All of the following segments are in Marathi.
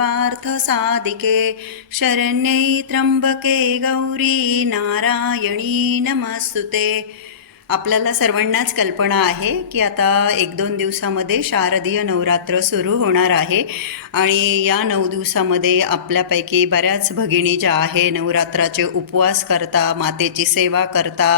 सर्वार्थ साधिके शरण्यै त्र्यंबके गौरी नारायणी नमस्तुते। आपल्याला सर्वांनाच कल्पना आहे की आता 1-2 दिवसामध्ये शारदीय नवरात्र सुरू होणार आहे आणि या 9 दिवसामध्ये आपल्यापैकी बऱ्याच भगिनी ज्या आहे नवरात्राचे उपवास करता, मातेची सेवा करता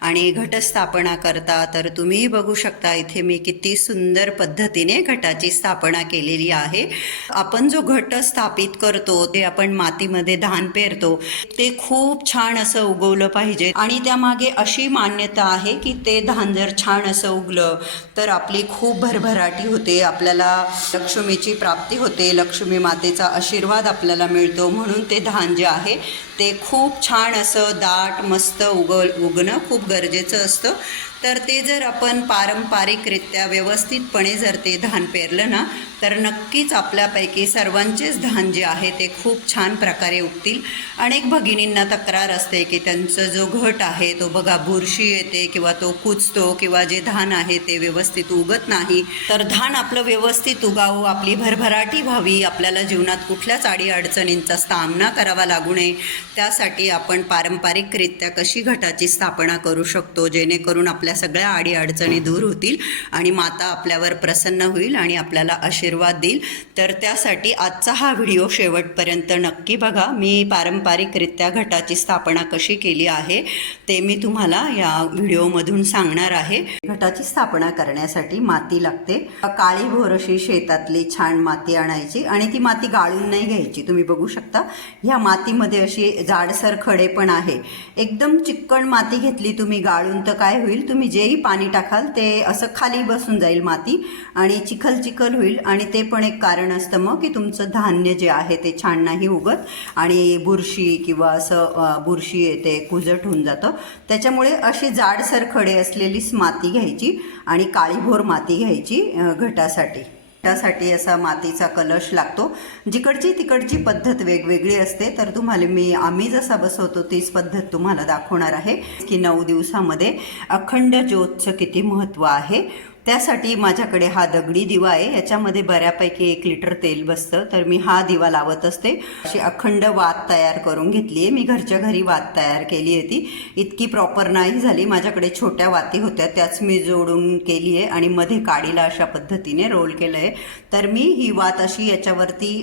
आणि घटस्थापना करता। तर तुम्ही बघू शकता इथे मी किती सुंदर पद्धतीने घटाची स्थापना केलेली आहे। आपण जो घट स्थापित करतो ते आपण मातीमध्ये धान पेरतो, ते खूप छान असं उगवलं पाहिजे आणि त्यामागे अशी मान्यता आहे की ते धान जर छान असं उगलं तर आपली खूप भरभराटी होते, आपल्याला लक्ष्मीची प्राप्ती होते, लक्ष्मी मातेचा आशीर्वाद आपल्याला मिळतो। म्हणून ते धान जे आहे ते खूप छान असं दाट मस्त उगणं खूप गरजेचं असतं। तर ते जर आपण पारंपरिकरित्या व्यवस्थितपणे जर ते धान पेरलं ना तर नक्कीच आपल्यापैकी सर्वांचेच धान जे आहे ते खूप छान प्रकारे उगतील। अनेक भगिनींना तक्रार असते की त्यांचा जो घट आहे तो बघा बुरशी येते किंवा तो कुचतो किंवा जे धान आहे ते व्यवस्थित उगत नाही। तर धान आपलं व्यवस्थित उगावं, आपली भरभराटी व्हावी, आपल्याला जीवनात कुठल्याच अडीअडचणींचा सामना करावा लागू नये, त्यासाठी आपण पारंपरिकरित्या कशी घटाची स्थापना करू शकतो जेणेकरून आपल्या सगळ्या अडीअडचणी दूर होतील आणि माता आपल्यावर प्रसन्न होईल आणि आपल्याला आशीर्वाद देईल। तर त्यासाठी आजचा हा व्हिडिओ शेवटपर्यंत नक्की बघा। मी पारंपरिकरित्या घटाची स्थापना कशी केली आहे ते मी तुम्हाला या व्हिडिओमधून सांगणार आहे। घटाची स्थापना करण्यासाठी माती लागते, काळी भोर अशी शेतातली छान माती आणायची आणि ती माती गाळून नाही घ्यायची। तुम्ही बघू शकता ह्या मातीमध्ये अशी जाडसर खडे पण आहे। एकदम चिक्कण माती घेतली तुम्ही गाळून तर काय होईल, तुम्ही जेही पाणी टाकाल ते असं खाली बसून जाईल माती आणि चिखल चिखल होईल आणि ते पण एक कारण असतं मग की तुमचं धान्य जे आहे ते छान नाही उगत आणि बुरशी किंवा असं बुरशी येते, कुजट होऊन जातं। त्याच्यामुळे अशी जाडसर खडे असलेलीच माती घ्यायची आणि काळीभोर माती घ्यायची घटासाठी। त्यासाठी असा मातीचा कलश लागतो। जिकडची तिकडची पद्धत वेगवेगळी असते, तर तुम्हाला आम्ही जसा बसवतो तीच पद्धत तुम्हाला दाखवणार आहे की 9 दिवसामध्ये अखंड ज्योतचं किती महत्त्व आहे। त्यासाठी माझ्याकडे हा दगडी दिवा आहे, याच्यामध्ये बऱ्यापैकी 1 लिटर तेल बसतं, तर मी हा दिवा लावत असते। अशी अखंड वात तयार करून घेतली आहे मी, घरच्या घरी वात तयार केली आहे ती, इतकी प्रॉपर नाही झाली, माझ्याकडे छोट्या वाती होत्या त्याच मी जोडून केली आहे आणि मध्ये काडीला अशा पद्धतीने रोल केलं आहे। तर मी ही वात अशी याच्यावरती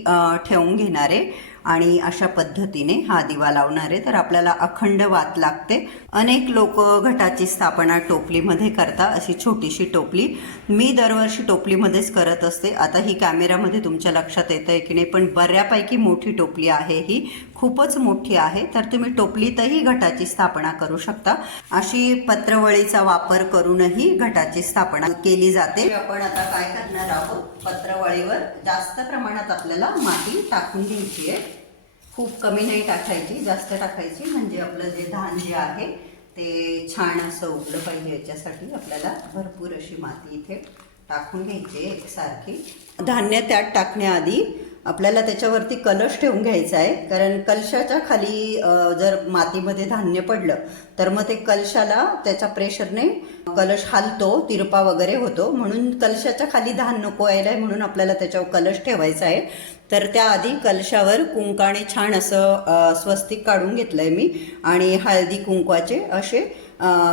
ठेवून घेणार आहे आणि अशा पद्धतीने हा दिवा लावणार आहे। तर आपल्याला अखंड वात लागते। अनेक लोक घटाची स्थापना टोपलीमध्ये करतात, अशी छोटीशी टोपली, मी दरवर्षी टोपलीमध्येच करत असते। आता ही कॅमेरामध्ये तुमच्या लक्षात येतं आहे की नाही, पण बऱ्यापैकी मोठी टोपली आहे, ही खूपच मोठी आहे, तर तुम्ही टोपलीतही घटाची स्थापना करू शकता। अशी पत्रवळीचा वापर करूनही घटाची स्थापना केली जाते। आपण आता काय करणार आहोत, पत्रवळीवर जास्त प्रमाणात आपल्याला माती टाकून घ्यायची आहे, खूप कमी नाही टाकायची, जास्त टाकायची, म्हणजे आपलं जे धान जे आहे ते छान असं उगलं पाहिजे। याच्यासाठी आपल्याला भरपूर अशी माती इथे टाकून घ्यायची आहे एकसारखी। धान्य त्यात टाकण्याआधी आपल्याला त्याच्यावरती कलश ठेवून घ्यायचा आहे, कारण कलशाच्या खाली जर मातीमध्ये धान्य पडलं तर मग ते कलशाला त्याच्या प्रेशरने कलश हालतो, तिरपा वगैरे होतो, म्हणून कलशाच्या खाली धान नको यायला म्हणून आपल्याला त्याच्यावर कलश ठेवायचा आहे। तर त्याआधी कलशावर कुंकाने छान असं स्वस्तिक काढून घेतलं आहे मी आणि हळदी कुंकवाचे असे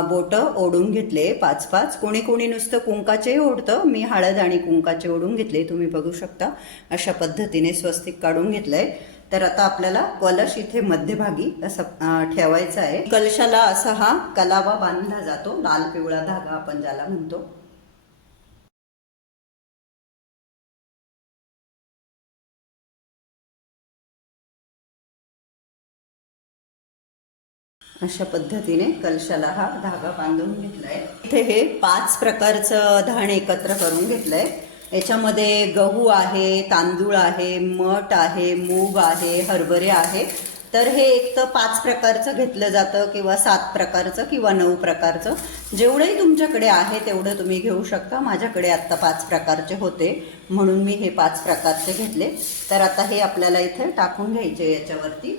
बोटं ओढून घेतले 5-5। कोणी कोणी नुसतं कुंकाचेही ओढतं, मी हळद आणि कुंकाचे ओढून घेतले, तुम्ही बघू शकता अशा पद्धतीने स्वस्तिक काढून घेतलं आहे। तर आता आपल्याला कलश इथे मध्यभागी असं ठेवायचा आहे। कलशाला असा हा कलावा बांधला जातो, लाल पिवळा धागा आपण ज्याला म्हणतो। अशा पद्धतीने कलशाला हा धागा बांधून घेतलाय। इथे हे 5 प्रकारचं धान एकत्र करून घेतलंय। याच्यामध्ये गहू आहे, तांदूळ आहे, मठ आहे, मूग आहे, हरभरे आहे। तर हे एक तर 5 प्रकारचं घेतलं जातं किंवा 7 प्रकारचं किंवा 9 प्रकारचं, जेवढंही तुमच्याकडे आहे तेवढं तुम्ही घेऊ शकता। माझ्याकडे आत्ता 5 प्रकारचे होते म्हणून मी हे 5 प्रकारचे घेतले। तर आता हे आपल्याला इथे टाकून घ्यायचे याच्यावरती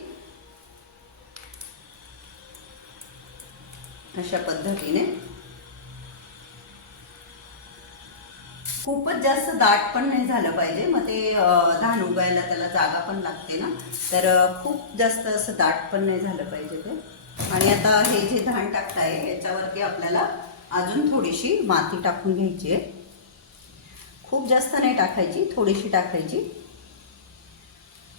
अशा पद्धतीने। खूपच जास्त दाट पण नाही झालं पाहिजे, मग ते धान उगायला त्याला जागा पण लागते ना, तर खूप जास्त असं दाट पण नाही झालं पाहिजे ते. आणि आता हे जे धान टाकताय याच्यावरती आपल्याला अजून थोडीशी माती टाकून घ्यायची आहे. खूप जास्त नाही टाकायची, थोडीशी टाकायची.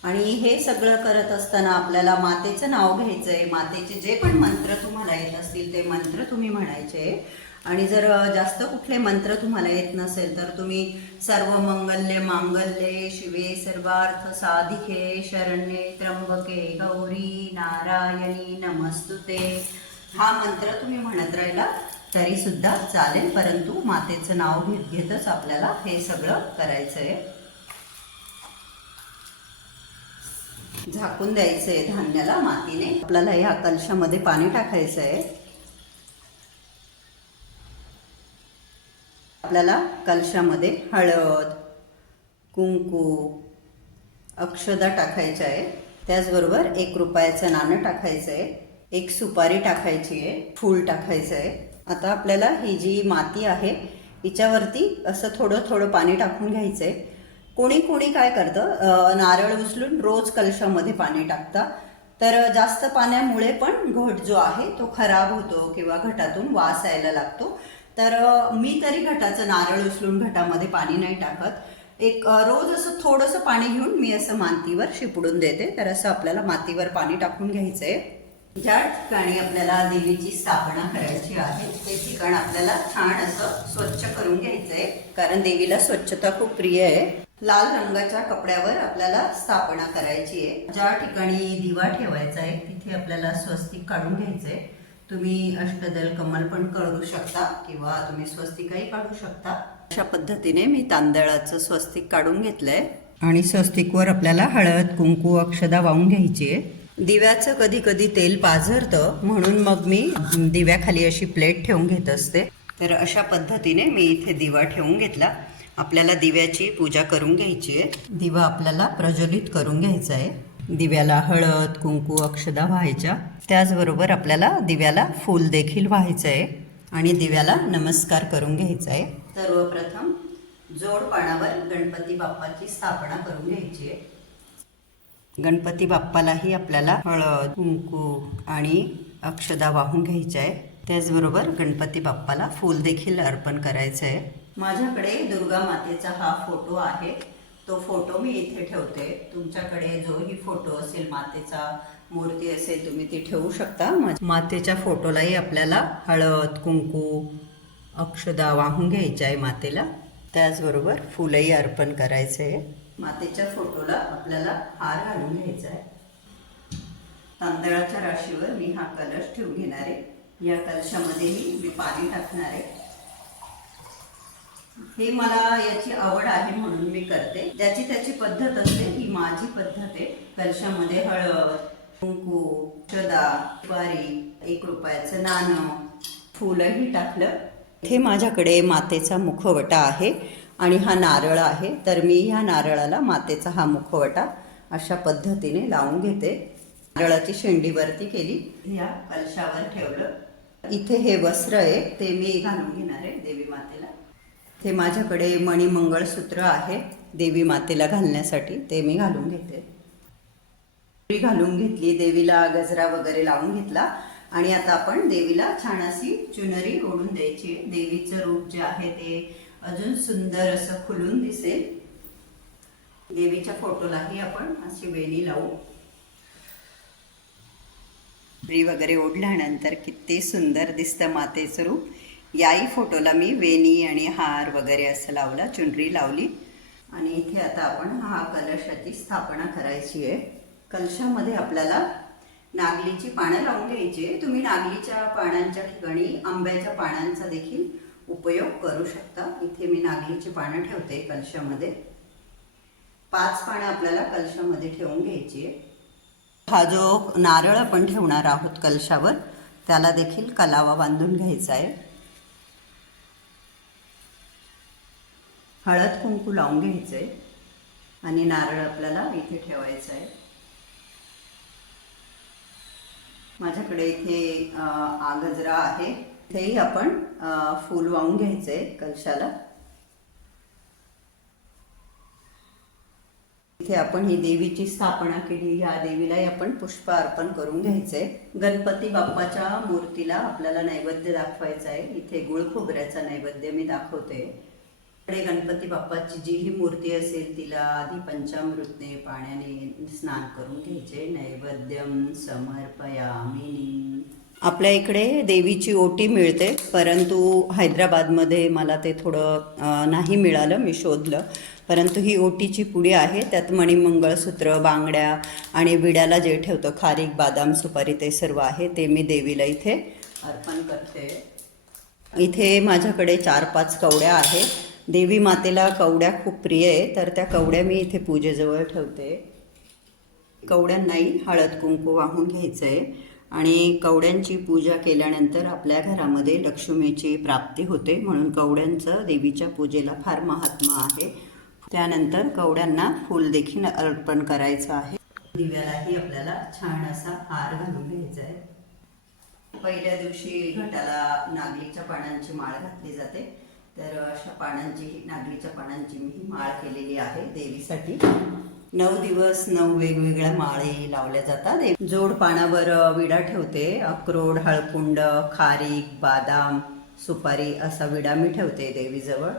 आणि हे सगळं करत असताना आपल्याला मातेचं नाव घ्यायचं आहे. मातेचे जे पण मंत्र तुम्हाला येत असतील ते मंत्र तुम्ही म्हणायचे. आणि जर जास्त कुठले मंत्र तुम्हाला येत नसेल तर तुम्ही सर्व मंगल्य मांगल्ये शिवे सर्वार्थ साधिके शरण्ये त्र्यंबके गौरी नारायणी नमस्तुते हा मंत्र तुम्ही म्हणत राहिला तरी सुद्धा चालेल, परंतु मातेचं नाव घेत घेतच आपल्याला हे सगळं करायचं आहे. झाकून द्यायचं आहे धान्याला मातीने. आपल्याला ह्या कलशामध्ये पाणी टाकायचं आहे. आपल्याला कलशामध्ये हळद, कुंकू, अक्षदा टाकायच्या आहे. त्याचबरोबर 1 रुपयाचं नाणं टाकायचं आहे. 1 सुपारी टाकायची आहे. फूल टाकायचं आहे. आता आपल्याला ही जी माती आहे हिच्यावरती असं थोडं थोडं पाणी टाकून घ्यायचं आहे. कोणी कोणी काय करतं, नारळ उचलून रोज कलशामध्ये पाणी टाकतं, तर जास्त पाण्यामुळे पण घट जो आहे तो खराब होतो किंवा घटातून वास यायला लागतो. तर मी तरी घटाचं नारळ उचलून घटामध्ये पाणी नाही टाकत. रोज असं थोडंसं पाणी घेऊन मी असं मातीवर शिपडून देते. तर असं आपल्याला मातीवर पाणी टाकून घ्यायचं आहे. ज्या ठिकाणी आपल्याला देवीची स्थापना करायची आहे ते ठिकाण आपल्याला छान असं स्वच्छ करून घ्यायचं आहे, कारण देवीला स्वच्छता खूप प्रिय आहे. लाल रंगाच्या कपड्यावर आपल्याला स्थापना करायची आहे. ज्या ठिकाणी दिवा ठेवायचा आहे तिथे आपल्याला स्वस्तिक काढून घ्यायचं आहे. तुम्ही अष्टदल कमल पण काढू शकता किंवा तुम्ही स्वस्तिकही काढू शकता. अशा पद्धतीने मी तांदळाचं स्वस्तिक काढून घेतलंय आणि स्वस्तिकवर आपल्याला हळद, कुंकू, अक्षदा वाहून घ्यायची आहे. दिव्याचं कधी कधी तेल पाझरतं, म्हणून मग मी दिव्याखाली अशी प्लेट ठेवून घेत असते. तर अशा पद्धतीने मी इथे दिवा ठेवून घेतला. आपल्याला दिव्याची पूजा करून घ्यायची आहे. दिवा आपल्याला प्रज्वलित करून घ्यायचा आहे. दिव्याला हळद, कुंकू, अक्षदा व्हायच्या. त्याचबरोबर आपल्याला दिव्याला फूल देखील व्हायचं आहे आणि दिव्याला नमस्कार करून घ्यायचा आहे. सर्वप्रथम जोड पानावर गणपती बाप्पाची स्थापना करून घ्यायची आहे. गणपती बाप्पालाही आपल्याला हळद, कुंकू आणि अक्षदा वाहून घ्यायच्या आहे. त्याचबरोबर गणपती बाप्पाला फूल देखील अर्पण करायचं आहे. माझ्याकडे दुर्गा मातेचा हा फोटो आहे, तो फोटो मी इथे ठेवते. तुमच्याकडे जोही फोटो असेल, मातेचा मूर्ती असेल, तुम्ही ती ठेवू शकता. मातेच्या फोटोलाही आपल्याला हळद, कुंकू, अक्षदा वाहून घ्यायच्या आहे मातेला. त्याचबरोबर फुलही अर्पण करायचं आहे. मातेच्या फोटोला आपल्याला हार घालून घ्यायचा आहे. तांदळाच्या राशीवर मी हा कलश ठेवून घेणार आहे. या कलशामध्येही मी पाणी टाकणार आहे. हे मला याची आवड आहे म्हणून मी करते. ज्याची त्याची पद्धत असते, ही माझी पद्धत आहे. कलशामध्ये हळद, कुंकू, अक्षदा, सुपारी, 1 रुपयाचं नाणं, फुलही टाकलं. हे माझ्याकडे मातेचा मुखवटा आहे आणि हा नारळ आहे. तर मी ह्या नारळाला मातेचा हा मुखवटा अशा पद्धतीने लावून घेते. नारळाची शेंडीवरती केली, ह्या कलशावर ठेवलं. इथे हे वस्त्र आहे ते मी घालून घेणार आहे देवी मातेला. ते माझ्याकडे मणिमंगळसूत्र आहे देवी मातेला घालण्यासाठी, ते मी घालून घेते. घालून घेतली, देवीला गजरा वगैरे लावून घेतला आणि आता आपण देवीला छान अशी चुनरी ओढून द्यायची. देवीचं रूप जे आहे ते अजून सुंदर असं खुलून दिसेल. देवीच्या फोटोलाही आपण अशी वेणी लावू. चुनरी वगैरे ओढल्यानंतर किती सुंदर दिसतं मातेचं रूप. याही फोटोला मी वेणी आणि हार वगैरे असं लावला, चुनरी लावली. आणि इथे आता आपण हा कलशाची स्थापना करायची आहे. कलशामध्ये आपल्याला नागलीची पानं लावून घ्यायची आहे. तुम्ही नागलीच्या पानांच्या ठिकाणी आंब्याच्या पानांचा देखील उपयोग करू शकता. इथे मी नागलीची पानं ठेवते कलशामध्ये. 5 पानं आपल्याला कलशामध्ये ठेवून घ्यायची आहे. हा जो नारळ आपण ठेवणार आहोत कलशावर, त्याला देखील कलावा बांधून घ्यायचा आहे. हळद कुंकू लावून घ्यायचं आहे आणि नारळ आपल्याला इथे ठेवायचं आहे. माझ्याकडे इथे गजरा आहे, इथेही आपण फूल वाहून घ्यायचं आहे कलशाला. इथे आपण ही देवीची स्थापना केली, या देवीलाही आपण पुष्प अर्पण करून घ्यायचंय. गणपती बाप्पाच्या मूर्तीला आपल्याला नैवेद्य दाखवायचा आहे. इथे गुळ खोबऱ्याचा नैवेद्य मी दाखवते. इकडे गणपती बाप्पाची जी ही मूर्ती असेल तिला आधी पंचामृतने पाण्याने स्नान करून घ्यायचे. नैवेद्यम समर्पयामी. आपल्या इकडे देवीची ओटी मिळते, परंतु हैदराबादमध्ये मला ते थोडं नाही मिळालं, मी शोधलं. परंतु ही ओटीची पुडी आहे, त्यात मणिमंगळसूत्र, बांगड्या आणि विड्याला जे ठेवतं खारीक, बादाम, सुपारी ते सर्व आहे. ते मी देवीला इथे अर्पण करते. इथे माझ्याकडे 4-5 कवड्या आहे. देवी मातेला कवड्या खूप प्रिय आहे, तर त्या कवड्या मी इथे पूजेजवळ ठेवते. कवड्यांनाही हळद कुंकू वाहून घ्यायचं आहे आणि कवड्यांची पूजा केल्यानंतर आपल्या घरामध्ये लक्ष्मीची प्राप्ती होते, म्हणून कवड्यांचं देवीच्या पूजेला फार महात्म्य आहे. त्यानंतर कवड्यांना फूल देखील अर्पण करायचं आहे. दिव्यालाही आपल्याला छान असा हार घालून घ्यायचा आहे. पहिल्या दिवशी घटाला नागलीच्या पानांची माळ घातली जाते, तर अशा नागलीच्या पानांची मी ही माळ केलेली आहे देवीसाठी. 9 दिवस 9 वेगवेगळ्या माळे लावल्या जातात. जोड पानावर विडा ठेवते. अक्रोड, हळकुंड, खारीक, बादाम, सुपारी असा विडा मी ठेवते देवीजवळ.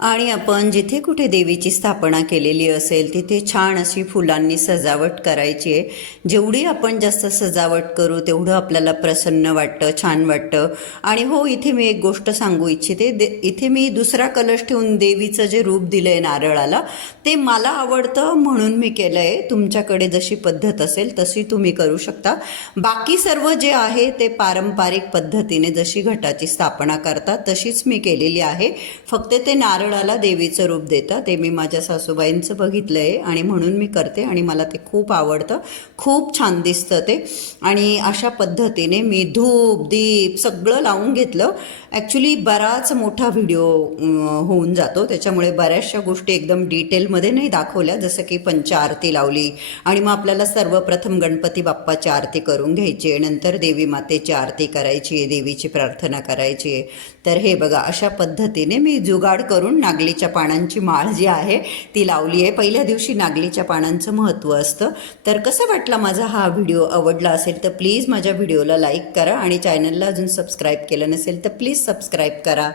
आणि आपण जिथे कुठे देवीची स्थापना केलेली असेल तिथे छान अशी फुलांनी सजावट करायची आहे. जेवढी आपण जास्त सजावट करू तेवढं आपल्याला प्रसन्न वाटतं, छान वाटतं. आणि हो, इथे मी एक गोष्ट सांगू इच्छिते. इथे मी दुसरा कलश ठेवून देवीचं जे रूप दिलं आहे नारळाला, ते मला आवडतं म्हणून मी केलं आहे. तुमच्याकडे जशी पद्धत असेल तशी तुम्ही करू शकता. बाकी सर्व जे आहे ते पारंपरिक पद्धतीने जशी घटाची स्थापना करतात तशीच मी केलेली आहे. फक्त ते नारळाला देवीचं रूप देतं. ते मी माझ्या सासूबाईंचं बघितलं आहे आणि म्हणून मी करते आणि मला ते खूप आवडतं. खूप छान दिसतं ते. आणि अशा पद्धतीने मी धूप, दीप सगळं लावून घेतलं. ॲक्च्युली बराच मोठा व्हिडिओ होऊन जातो, त्याच्यामुळे बऱ्याचशा गोष्टी एकदम डिटेलमध्ये नाही दाखवल्या. जसं की पंचाआरती लावली आणि मग आपल्याला सर्वप्रथम गणपती बाप्पाची आरती करून घ्यायची आहे, नंतर देवी मातेची आरती करायची आहे, देवीची प्रार्थना करायची आहे. तर हे बघा, अशा पद्धतीने मी जुगाड करून नागलीच्या पानांची माळ जी आहे ती लावली आहे. पहिल्या दिवशी नागलीच्या पानांचं महत्त्व असतं. तर कसं वाटला माझा हा व्हिडिओ? आवडला असेल तर प्लीज माझ्या व्हिडिओला लाईक करा आणि चॅनलला अजून सबस्क्राईब केलं नसेल तर प्लीज सबस्क्राईब करा.